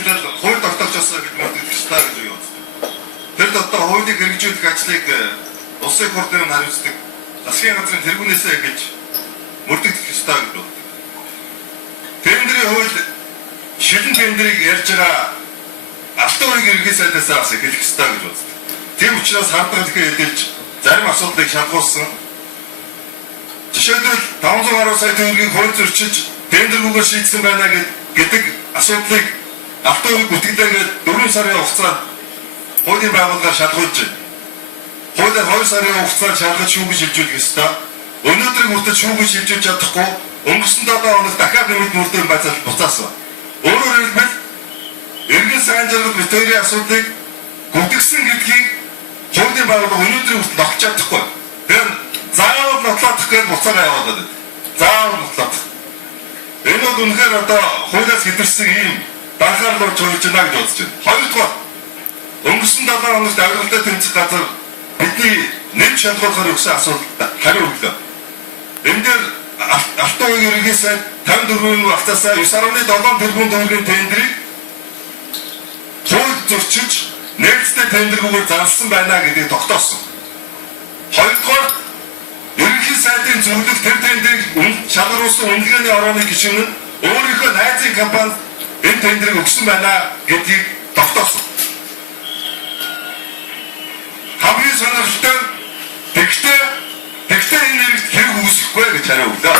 хэлбэл хууль тогтоогчосоо бид мөрдөх ёстой гэж юу. Тэр дотор хуулийг хэрэгжүүлэх ажлыг улсын хурлын хариуцдаг засгийн газрын тэргүүнээсээ гэж мөрдөгдөх ёстой гэж боддог. Тендерийн хууль шилэн тендерийг ярьж байгаа алтан уурыг иргэн сайдаас бас эхлэх ёстой гэж боддог. Тийм учраас хардгал ихээр эдэлж зарим асуудлыг шалгуулсан. Жишээлбэл 500 гаруй сая төгрөгийг хууль зөрчиж тендергүйгээр шийдсэн байна гэдэг асуудлыг алтан уурыг бүтээлгээд 4 сарын хугацаанд хуулийн байгууллагаар шалгуулж байна. Хуулиар 2 сарын хугацаанд шалгаж шүүгэн шилжүүлэх ёстой. Өнөөдөр хүртэл шүүгэн шилжүүлж чадахгүй өнгөрсөн 7 хоног дахиад нэмэлт мөрдөө байцаалт буцаасан. Өөрөөр хэлбэл эргэн сайн жаргал битүүрийн асуудлыг гүтгсэн гэдгийг хуулийн байгууллага өнөөдөр хүртэл нотолж чадахгүй. Тэр заавал нотлоодох гэж буцаага явуулаад байна. Заавал нотлоодох. Энэ бол үнэхээр одоо хуулиас хэтэрсэн ийм данхаарлууд чуулж байна гэж бодож байна. Хоёрдугаар өнгөрсөн 7 хоногт авиралтай тэмцэх газар бидний нэм шалгуулахаар өгсөн асуултад хариу өглөө. Энэ дээр алтан уурын иргэн сайд 54% багцаасаа 9.7 тэрбум төгрөгийн тендерийг хууль зөрчиж нээлттэй тендергүйгээр зарласан байна гэдгийг тогтоосон. Хоёрдугаар ерөнхий сайдын зөвлөх тэр тендерийг шалгаруулсан үнэлгээний орооны гишүүн нь өөрийнхөө найзын компанид энэ тендерийг өгсөн байна гэдгийг тогтоосон. Хамгийн сонирхолтой тэгтээ энэ нэрт хэрэг үүсэхгүй гэж хариу өглөө.